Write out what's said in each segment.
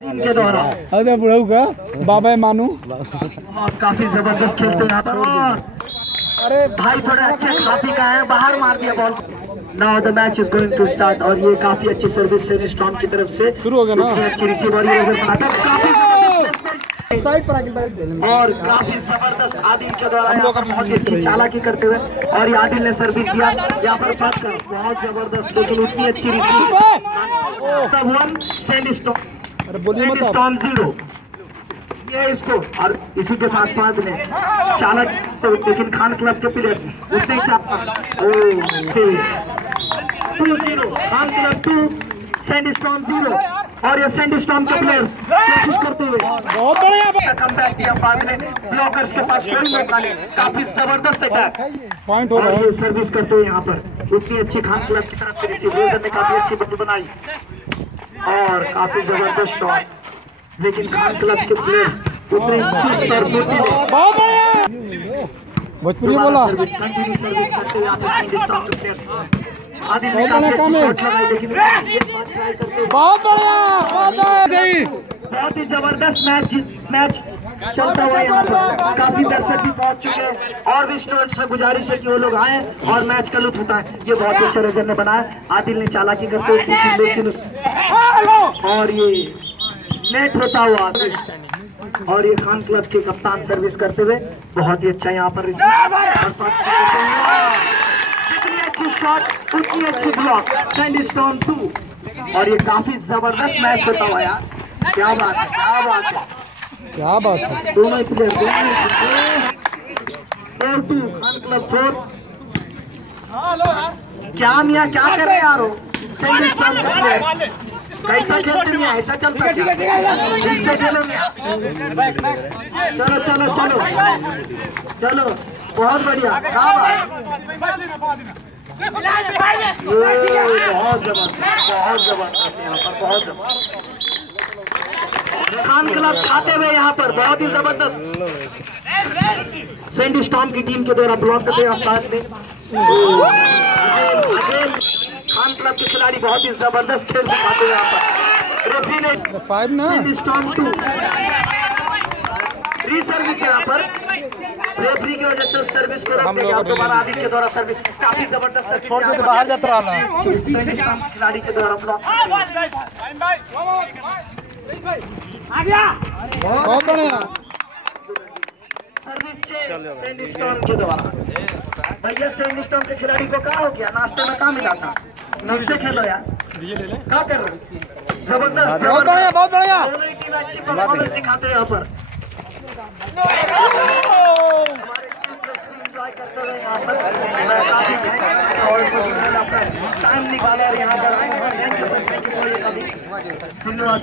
के द्वारा अरे बुढ़ऊ का बाबा मानू काफी जबरदस्त खेलते हैं यहाँ पर। अरे भाई थोड़े अच्छे काफी का है, बाहर मार दिया ball. Now the match is going to start और ये काफी अच्छी सर्विस से स्टॉर्म की तरफ से शुरू हो गया ना। अच्छी रिसीव और काफी और काफी जबरदस्त आदिल के द्वारा बहुत ही अच्छी चालाकी करते हुए और ये आदिल ने सर्विस दिया यहाँ पर बहुत जबरदस्त, लेकिन उतनी अच्छी रिसीव। अरे बोलिए मत 0 ये इसको और इसी के साथ साथ ने चालक तो लेकिन खान क्लब के प्लेयर उतने ही 2-0 खान क्लब 2 सैंडस्टॉर्म 0 और ये सैंडस्टॉर्म के प्लेयर्स कोशिश करते हुए बहुत बढ़िया कमबैक किया बाद में ब्लॉकर्स के पास कोई मौका नहीं। काफी जबरदस्त अटैक पॉइंट हो रहा है। ये सर्विस करते हुए यहाँ पर उतनी अच्छी खान क्लब की तरफ से रिसीव ने काफी अच्छी बंद बनाई और काफी जबरदस्त शॉट, लेकिन खान क्लब के प्लेयर उतने भोजपुरी बोला कंटिन्यू सर्विस करते हुए बहुत ही जबरदस्त मैच चलता हुआ यहाँ पर। काफी दर्शक भी पहुंच चुके हैं और भी स्टूडेंट्स से गुजारिश है कि वो लोग आए और मैच का लुत्फ उठाएं। ये बहुत ही अच्छा रिजल्ट ने बनाया। आदिल ने चालाकी करते हुए और ये नेट होता हुआ और ये खान क्लब के कप्तान सर्विस करते हुए बहुत ही अच्छा यहाँ पर जितनी अच्छी शॉट उतनी अच्छी ब्लॉक सैंडस्टॉर्म 2 और ये काफी जबरदस्त मैच होता हुआ यार। क्या बात है, क्या बात है, क्या बात है। दोनों ही प्लेयर 4-2 खान क्लब 4। क्या मियाँ क्या कर रहे हैं यारो सैंडस्टॉर्म का प्लेयर कैसा खेलते हैं, ऐसा चलता है। चलो चलो चलो चलो बहुत बढ़िया, क्या बात, बहुत जबरदस्त यहाँ पर, बहुत जबरदस्त खान क्लब खाते हुए यहाँ पर बहुत ही जबरदस्त सैंडस्टॉर्म की टीम के द्वारा ब्लॉक करते हैं आसपास में। खान क्लब के खिलाड़ी बहुत ही जबरदस्त खेल दिखाते हैं यहाँ पर। रेफरी ने 5 ना सैंडस्टॉर्म 2 रीसर्विस यहाँ पर रेफरी की वजह से सर्विस को रखते हैं। दोबारा आदिल के द्वारा सर्विस काफी जबरदस्त छोड़ के बाहर जाता रहा सैंडस्टॉर्म खिलाड़ी के द्वारा ब्लॉक बहुत बढ़िया सैंडस्टॉर्म के द्वारा। भैया सैंडस्टॉर्म के खिलाड़ी को क्या हो गया, नाश्ते में कहाँ मिला था, नक्शे खेलो यार, क्या कर रहे हो। जबरदस्त बहुत बढ़िया बहुत बढ़िया अच्छी परफॉर्मेंस दिखाते हैं यहाँ पर। एंजॉय करते हुए यहाँ पर टाइम निकाला और यहाँ पर धन्यवाद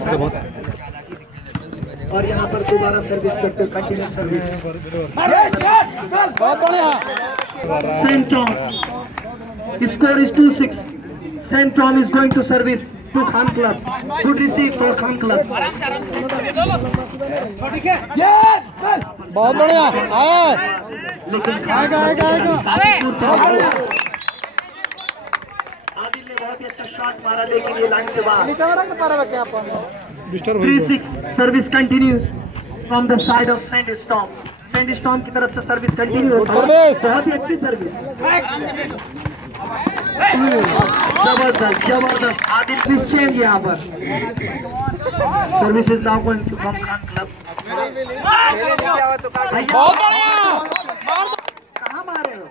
और यहाँ पर दोबारा सर्विस करते कंटिन्यू सर्विस। बहुत बढ़िया। Sandstorm score is 2-6। Sandstorm is going to service to Khan club. Good receive for Khan club. बहुत बढ़िया आया, लेकिन आएगा आएगा आएगा। आदिल ने बहुत ही अच्छा शॉट मारा, लेकिन ये लाइन से बाहर। 3-6 service continue from the side of sandstorm. Sandstorm की तरफ से सर्विस कंटिन्यू होता है, बहुत ही अच्छी सर्विस। जबरदस्त जबरदस्त आदिल प्लीज चेंज यहाँ पर। Service is now going to from Khan club. कहाँ मारे हो,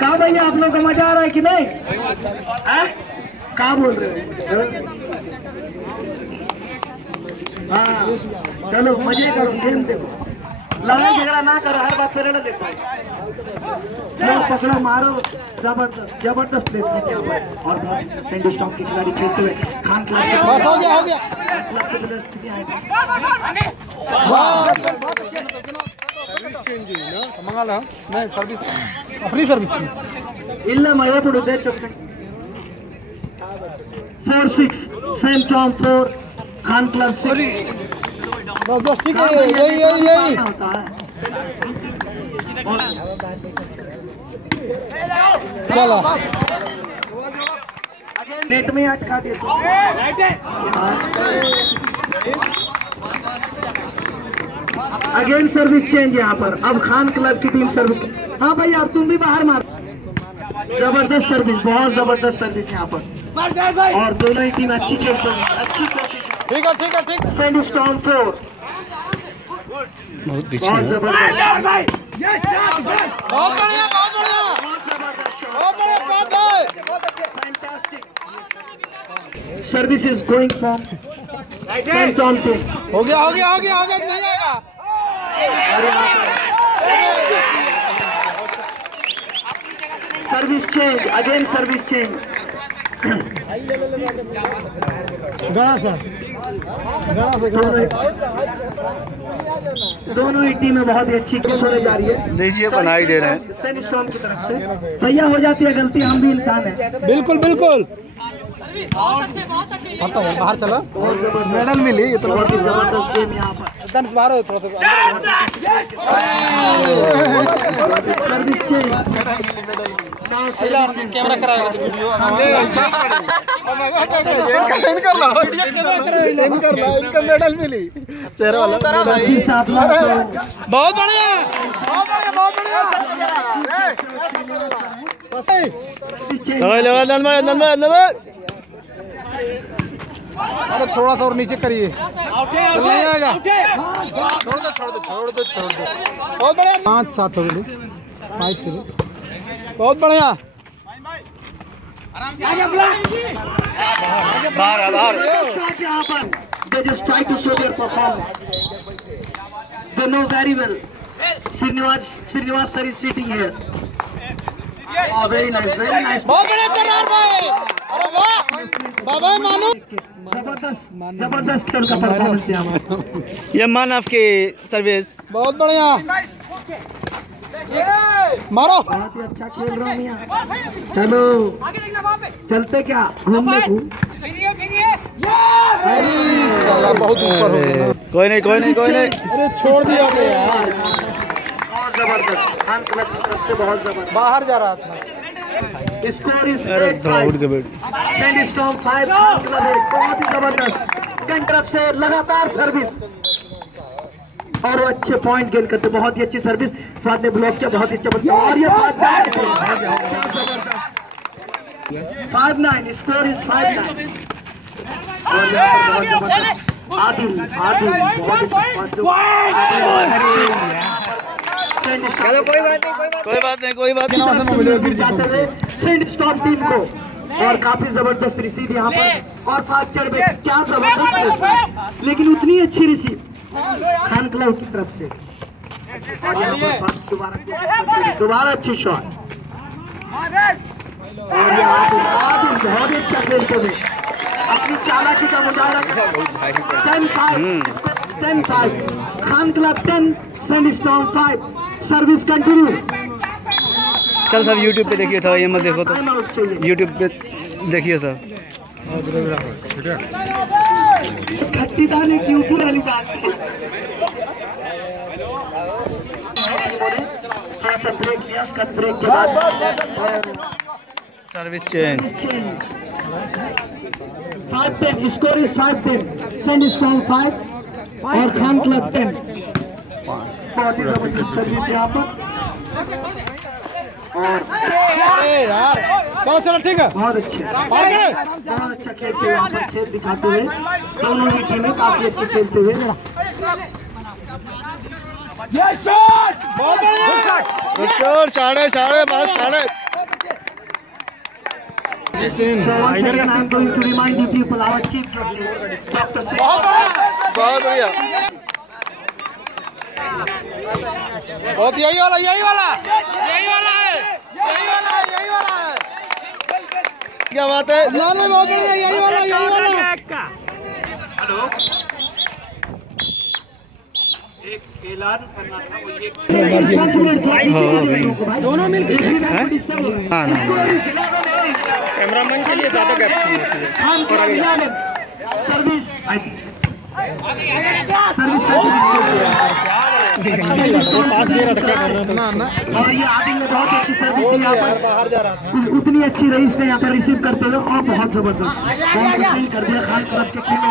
कहाँ भैया, आप लोग का मजा आ रहा है कि नहीं, क्या बोल रहे हो। हाँ चलो मजे करो, गेम देखो, लड़ाई झगड़ा ना करो, हर बात पे लड़ा देखो, पकड़ो मारो। जबरदस्त जबरदस्त प्लेसमेंट यहाँ पर और सैंडस्टॉर्म के खिलाड़ी खेलते हुए खान क्लब हो गया चेंज हुई ना मंगाला नहीं सर्विस अपनी सर्विस ಇಲ್ಲ ಮಯ ಬಿಡುತ್ತೆ 4-6 सैंडस्टॉर्म 4 खान क्लब 6। बस ठीक है, यही होता है। चलो नेट में अटका देते अगेन सर्विस चेंज यहाँ पर। अब खान क्लब की टीम सर्विस। हाँ भाई अब तुम भी बाहर मार। जबरदस्त सर्विस, बहुत जबरदस्त सर्विस यहाँ पर। और दोनों ही टीम अच्छी खेल रही है, अच्छी कोशिश। ठीक है ठीक है ठीक। सैंडस्टोन 4 बहुत पीछे बहुत है। जबरदस्त, बहुत बढ़िया बहुत बढ़िया बहुत बढ़िया बात है। Fantastic service is going from sandstone 2। हो गया हो गया हो गया हो गया, नहीं आएगा। Service change, again service change. दोनों ही टीमें बहुत ही अच्छी किस होने जा रही है। देखिए बनाई दे रहे हैं। सैंडस्टोन की तरफ से भैया हो जाती है गलती, हम भी इंसान है। बिल्कुल बिल्कुल। बाहर चला, मेडल मिली। ये तो बहुत ही जबरदस्त गेम यहाँ पर। बाहर हो थोड़ा सा। सर्विस चेंज, कैमरा कराएगा तो वीडियो इनका मेडल मिली चेहरा वाला। बहुत बढ़िया बहुत बढ़िया बहुत बढ़िया। अरे थोड़ा सा और नीचे करिए, चल नहीं आएगा। छोड़ दो छोड़ दो छोड़ दो छोड़ दो। बहुत बढ़िया। 5-7 हो गए, 5 चलो। बहुत बढ़िया। बाहर बाहर। यहाँ पर they just try to show their performance. They know very well. Srinivas sir is sitting here. Oh, very nice, very nice. बहुत बढ़िया चल रहा है भाई। अरे वाह बाबा मानो। जबरदस्त खेल का परफॉर्मेंस यहाँ पर। ये मान आपकी सर्विस। बहुत बढ़िया मारो। बहुत ही अच्छा खेल रहा हूँ यहाँ। चलो चलते क्या घूमने को। अरे साला बहुत ऊपर हो गया। कोई नहीं कोई नहीं कोई नहीं। अरे छोड़ दिया गया यार। बहुत जबरदस्त, खान क्लब की तरफ से बहुत जबरदस्त। बाहर जा रहा था। स्कोर इज अरे थोड़ा उठ के बैठ। सैंडस्टोन 5 खान क्लब है। बहुत ही जबरदस्त की तरफ से लगातार सर्विस और वो अच्छे पॉइंट गेन करते। बहुत ही अच्छी सर्विस फाद ने ब्लॉक किया, बहुत ही जबरदस्त। और ये 5-9 स्कोर इज 5-9। और यहाँ पर बहुत जबरदस्त आदिल चलो कोई बात नहीं कोई बात नहीं। सैंडस्टोन टीम को और काफी जबरदस्त रिसीव यहाँ पर। और फास्ट चढ़ गए, क्या जबरदस्त, लेकिन उतनी अच्छी रिसीव खान क्लब की तरफ से। और यहाँ पर दोबारा अच्छी शॉट। और ये आदिल बहुत अच्छा खेलते हुए अपनी चालाकी का मुजाहरा। 10-5 Khan club 10 sandstone 5। Service continue. चल सब यूट्यूब पे देखिए था, ये मत देखो तो यूट्यूब पे देखिए था। खट्टी दाने की ऊपर वाली दाल। थोड़ा सा ब्रेक लिया, कट ब्रेक के बाद service change. 5-10 score is 5-10 sandstone 5 और खान क्लब 10। बहुत ही जबरदस्त सर्विस यहाँ पर। अरे यार चलो चलो ठीक है। बहुत अच्छे, बहुत अच्छा खेलते हुए यहाँ पर खेल दिखाते हुए दोनों ही टीमें काफी अच्छे खेलते हुए। बहुत बढ़िया। साढ़े साढ़े पाँच साढ़े। बहुत बढ़िया। बहुत यही वाला यही वाला यही वाला है यही वाला है यही वाला है। क्या बात है बहुत बढ़िया यही वाला यही वाला। हेलो एक ऐलान करना था, वो ये दोनों मिलकर कैमरामैन के लिए ज्यादा गैप नहीं होती है। सर्विस ना ना और ये आदिल ने बहुत अच्छी सर्विस दी यहाँ पर। बाहर जा रहा था। उतनी अच्छी रही इसने यहाँ पर रिसीव करते हुए और बहुत जबरदस्त सही कर दिया खान क्लब के खेल।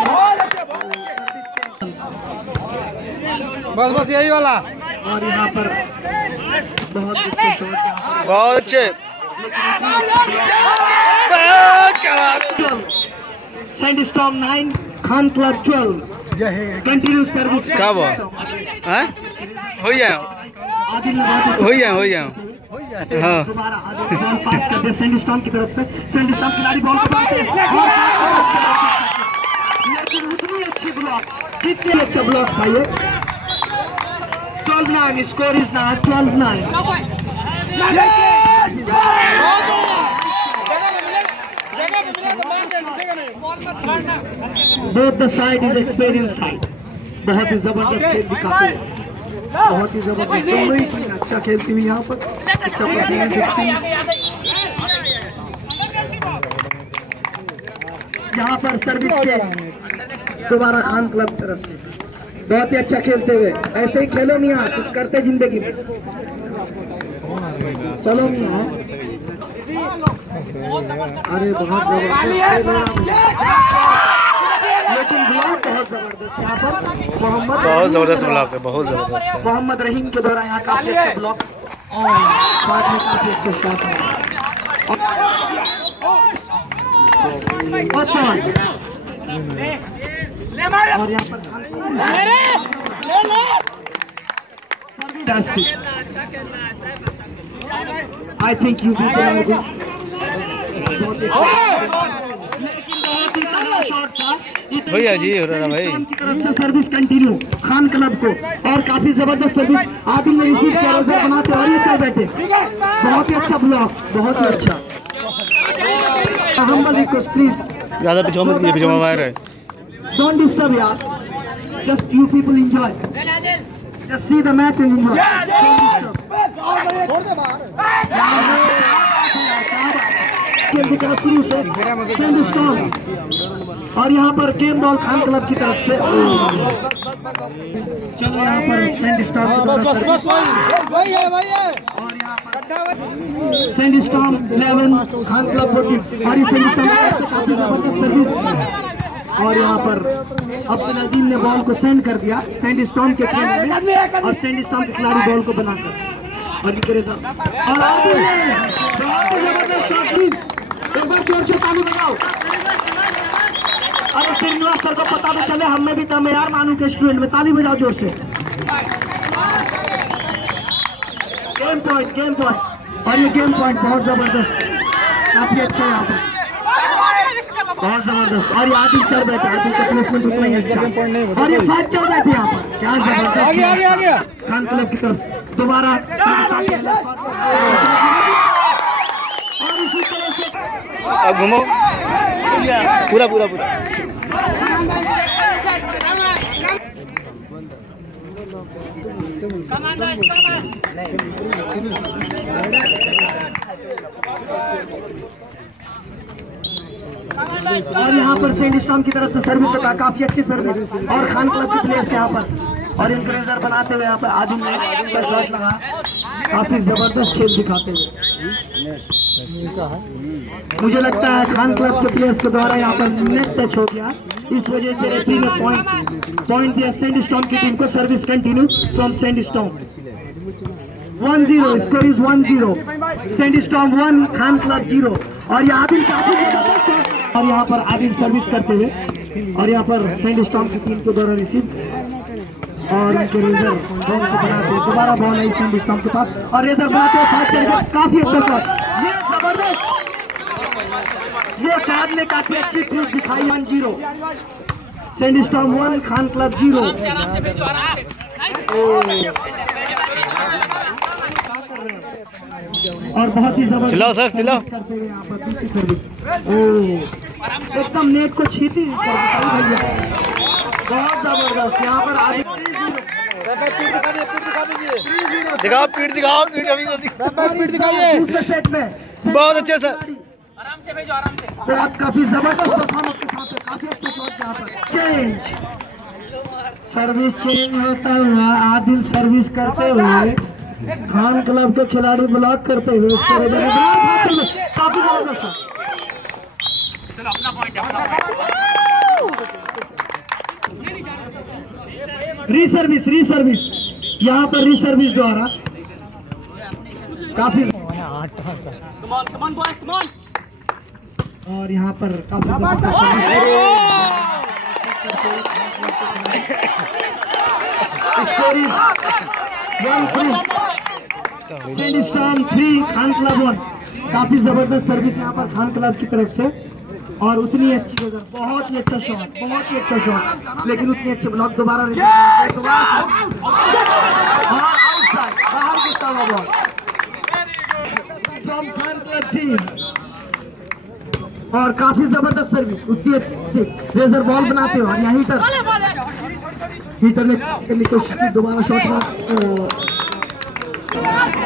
बस बस यही वाला। और यहाँ पर बहुत अच्छे शॉट, बहुत अच्छे। Sandstorm 9 Khan club 12 continue service. क्या हुआ? हैं? हो जाए हाँ। दोबारा बॉल पास कर दे सैंडस्टॉर्म की तरफ से। सैंडस्टॉर्म खिलाड़ी बॉल को पाते हैं, लेकिन उतनी अच्छी ब्लॉक, कितनी अच्छा ब्लॉक था ये। 12-9 score is now 12-9। Both the side is experienced side। बहुत ही जबरदस्त खेल दिखाते हैं, बहुत ही जबरदस्त। दोनों ही टीम अच्छा खेलती हुई यहाँ पर अच्छा परफॉर्मेंस दिखती है। यहाँ पर सर्विस के दोबारा खान क्लब तरफ से बहुत ही अच्छा खेलते हुए। ऐसे ही खेलो मियाँ, कुछ करते जिंदगी में। चलो मियाँ, अरे बहुत जबरदस्त, लेकिन ब्लॉक बहुत जबरदस्त यहाँ पर। बहुत जबरदस्त ब्लॉक है, बहुत जबरदस्त। मोहम्मद रहीम के द्वारा यहाँ काफी अच्छा ब्लॉक और बाद में काफी अच्छा शॉट है। और यहाँ पर आई थिंक यू शॉट था भैया जी हो रहा भाई की तरफ से। सर्विस कंटिन्यू खान क्लब को, और काफी जबरदस्त सर्विस आदिल ने रिसीव किया, रोजर बनाते और ये चल बैठे। बहुत ही अच्छा ब्लॉक, बहुत ही अच्छा। हम रिक्वेस्ट प्लीज ज्यादा पीछे मत कीजिए, पीछे वायर है। डोंट डिस्टर्ब यार, just you people enjoy, just see the match and enjoy. शुरू से सैंडस्टॉर्म, और यहाँ पर गेम बॉल खान क्लब की तरफ से। चलो यहाँ पर सैंडस्टॉर्म वही है और यहाँ पर सैंडस्टॉर्म 11 खान क्लब 14। और ये सैंडस्टॉर्म से काफी जबरदस्त सर्विस। और यहाँ पर अब्दुल अजीम ने बॉल को सेंड कर दिया सैंडस्टॉर्म के खेल में, और सैंडस्टॉर्म के खिलाड़ी बॉल को बनाकर और आदिल ने बहुत ही जबरदस्त शॉट ली। एक बार जोर से ताली बजाओ। अरे श्रीनिवास सर को पता तो चले, हमें भी तब यार मानू के स्टूडेंट में ताली बजाओ जोर से। Game point, game point. और ये गेम पॉइंट बहुत जबरदस्त, काफी अच्छा है यहाँ पर, बहुत जबरदस्त। और ये आदिल सर बैठे, आदिल का प्लेसमेंट उतना ही अच्छा। और ये फाइट चल रहे थे यहाँ पर, क्या जबरदस्त। आगे खान क्लब की तरफ दोबारा, और इसी तरह से अब घूमो पूरा पूरा पूरा। और यहाँ पर सैंडस्टॉर्म की तरफ से सर्विस होता है, काफी अच्छी सर्विस। और खान क्लब के प्लेयर्स यहाँ पर और इंक्रेजर बनाते हुए यहाँ पर आदिल का शॉट लगा, काफी जबरदस्त खेल दिखाते हुए। मुझे लगता है खान क्लब के प्लेयर्स के द्वारा यहाँ पर नेट टच हो गया, इस वजह से रेफरी ने पॉइंट दिया सैंडस्टॉर्म की टीम को। Service continue from sandstorm. 1-0 score is 1-0। Sandstorm 1 Khan club 0। और ये आदिल काफी जबरदस्त, और यहाँ पर आदिल सर्विस करते हुए, और यहाँ पर सैंडस्टॉर्म की टीम के द्वारा रिसीव, और उनके रेजर बॉल को बनाते हुए दोबारा बॉल आई सैंडस्टॉर्म के पास, और रेजर बनाते हुए काफी अच्छा शॉट। ये जबरदस्त, ये फैद ने काफी अच्छी ट्रिक दिखाई। 1-0 सैंडस्टॉर्म 1 खान क्लब 0। और बहुत ही जबरदस्त चिल्लाओ सर, चिल्लाओ। करते हुए यहाँ पर पीछे सर्विस, एकदम नेट को छीती भैया, बहुत जबरदस्त। यहाँ पर आगे दिखाओ पीठ, दिखाओ पीठ, अभी तो पीठ दिखाइए। दूसरे सेट में बहुत अच्छे सर, आराम से भेजो, आराम से। काफी जबरदस्त परफॉर्मेंस के साथ है, काफी अच्छा शॉट। यहाँ पर चेंज, सर्विस चेंज होता हुआ आदिल सर्विस करते हुए, खान क्लब के खिलाड़ी ब्लॉक करते हुए काफी जबरदस्त। चलो अपना पॉइंट, अपना पॉइंट। रीसर्विस यहाँ पर रीसर्विस द्वारा काफी, और यहाँ पर काफी खान क्लब 1, काफी जबरदस्त सर्विस यहाँ पर खान क्लब की तरफ से, और उतनी अच्छी नजर, बहुत ही अच्छा शॉट, लेकिन उतनी अच्छी ब्लॉक दोबारा और आउटसाइड बाहर गिरता हुआ ball from Khan club team, और काफी जबरदस्त सर्विस, उतनी अच्छी रेजर बॉल बनाते हो, और यहाँ हीटर ने करने की कोशिश की, दोबारा शॉट,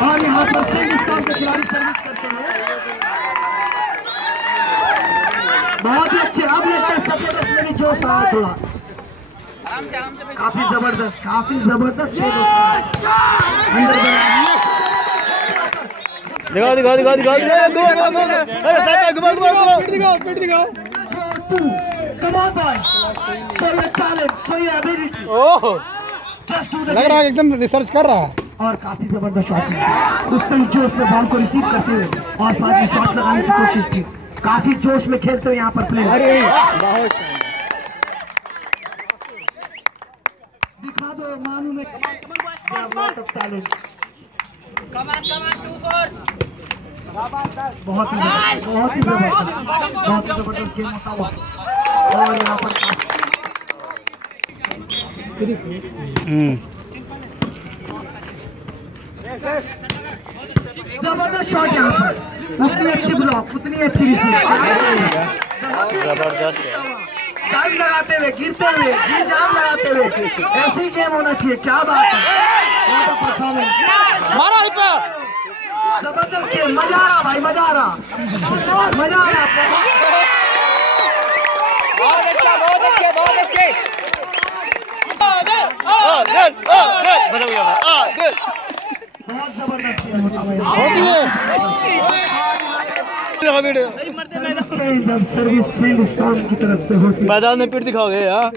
और यहाँ पर सेंड स्टॉप के खिलाड़ी सर्विस करते हैं, बहुत ही अच्छे। अब लगता है सफेद में जोश आया थोड़ा, काफी जबरदस्त खेल होता है। दिखाओ लग रहा है एकदम रिसर्च कर रहा है, और काफी जबरदस्त शॉट है, उस सही जोश में बॉल को रिसीव करते हुए और साथ में शॉट लगाने की कोशिश की, काफी जोश में खेलते हुए यहाँ पर प्लेयर। दिखा दो मानू में बहुत ही जबरदस्त गेम होता हुआ, और यहाँ पर जबरदस्त शॉट, यहाँ पर उतनी अच्छी ब्लॉक, उतनी अच्छी जबरदस्त टाइम लगाते हुए, गिरते हुए, जी जान लगाते हुए, ऐसी गेम होना चाहिए। क्या बात है, जबरदस्त गेम, मजा आ रहा भाई, मजा आ रहा। बहुत अच्छे बहुत जबरदस्त गेम होता है। जब सर्विस सेंड स्टॉप की तरफ से होती है, मैदान में पीठ दिखाओगे यार।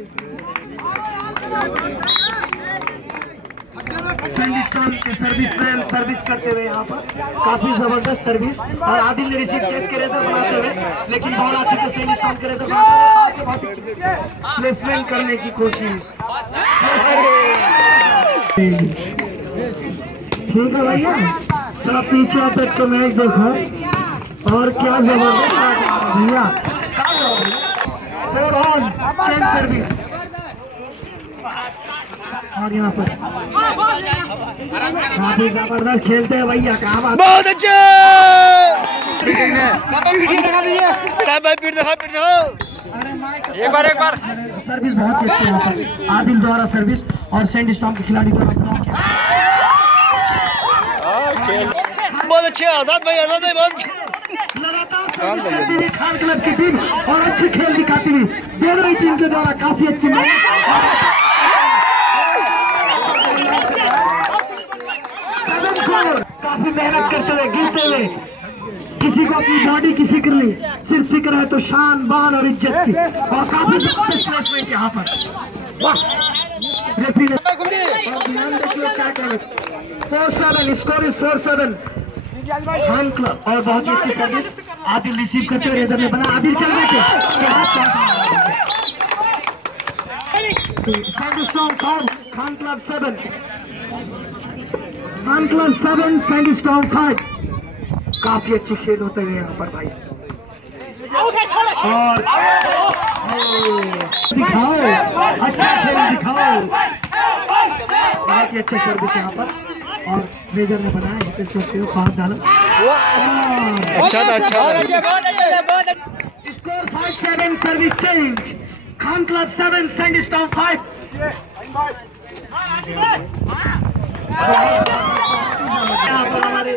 सर्विसमैन सर्विस करते हुए यहाँ पर काफी जबरदस्त सर्विस, और आदिल ने रिसीव केस के रेजर बनाते हुए, लेकिन बॉल अच्छे से सेंड स्टॉप के रेजर बनाते हुए प्लेसमेंट करने की कोशिश। ठीक है भैया, थोड़ा पीछे तक तो मैच देखो, और क्या जबरदस्त भैया, सर्विस, और यहाँ पर काफी जबरदस्त खेलते हैं भैया, क्या बात, बहुत अच्छे। एक बार सर्विस बहुत ही अच्छी है यहाँ पर, आदिल द्वारा सर्विस और सेंड स्टॉप के खिलाड़ी द्वारा बहुत अच्छे। आजाद भाई बहुत लगातार खान क्लब की टीम, और अच्छी खेल दिखाती हुई दोनों ही टीम के द्वारा काफी अच्छी काफी मेहनत करते हुए, गिरते हुए, किसी को अपनी बॉडी की फिक्र नहीं, सिर्फ फिक्र है तो शान, बान और इज्जत की, और काफी प्लेसमेंट यहाँ पर। ध्यान देखिए क्या करें, 4-7, स्कोर इज 4-7 खान क्लब, और बहुत ही अच्छी सर्विस, आदिल रिसीव करते हुए रेजर में बना, आदिल चल रहे थे, खान क्लब 7, सैंडस्टॉर्म 5, काफी अच्छी खेल होते हुए यहाँ पर भाई, और दिखाओ अच्छा खेल दिखाओ, बहुत ही अच्छे सर्विस यहाँ पर, और मेजर ने बनाया, हाथ डाला, अच्छा था। Score 5-7, service change, Khan club 7, sandstorm 5। हमारे